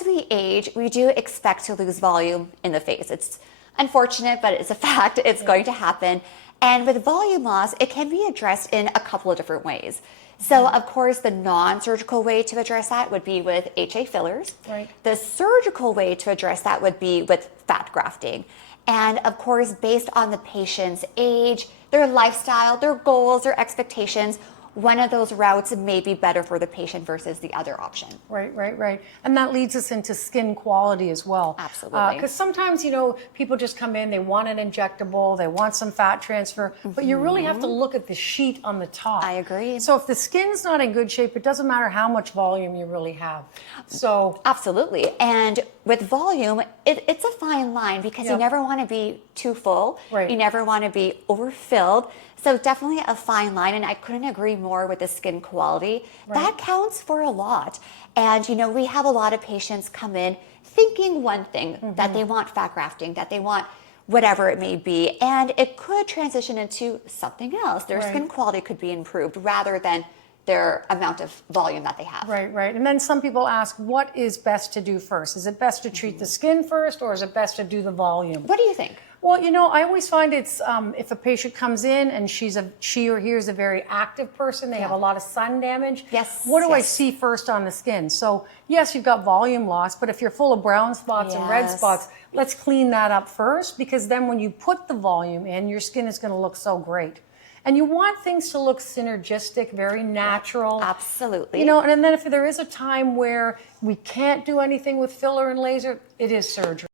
as we age, we do expect to lose volume in the face. It's unfortunate, but it's a fact. It's going to happen. And with volume loss, it can be addressed in a couple of different ways. So, of course, the non-surgical way to address that would be with HA fillers. Right. The surgical way to address that would be with fat grafting. And of course, based on the patient's age, their lifestyle, their goals, their expectations, one of those routes may be better for the patient versus the other option. Right. And that leads us into skin quality as well. Absolutely. Because sometimes, people just come in, they want an injectable, they want some fat transfer, but you really have to look at the sheet on the top. I agree. So if the skin's not in good shape, it doesn't matter how much volume you really have. So absolutely. And with volume, it's a fine line because you never want to be too full. Right. You never want to be overfilled. So definitely a fine line, and I couldn't agree more with the skin quality. Right. That counts for a lot. And we have a lot of patients come in thinking one thing, that they want fat grafting, that they want whatever it may be, and it could transition into something else. Their skin quality could be improved rather than their amount of volume that they have. Right. And then some people ask, what is best to do first? Is it best to treat the skin first, or is it best to do the volume? What do you think? Well, I always find it's if a patient comes in and she or he is a very active person, they have a lot of sun damage. Yes. What do I see first on the skin? So yes, you've got volume loss, but if you're full of brown spots and red spots, let's clean that up first, because then when you put the volume in, your skin is going to look so great. And you want things to look synergistic, very natural. Absolutely. And then if there is a time where we can't do anything with filler and laser, it is surgery.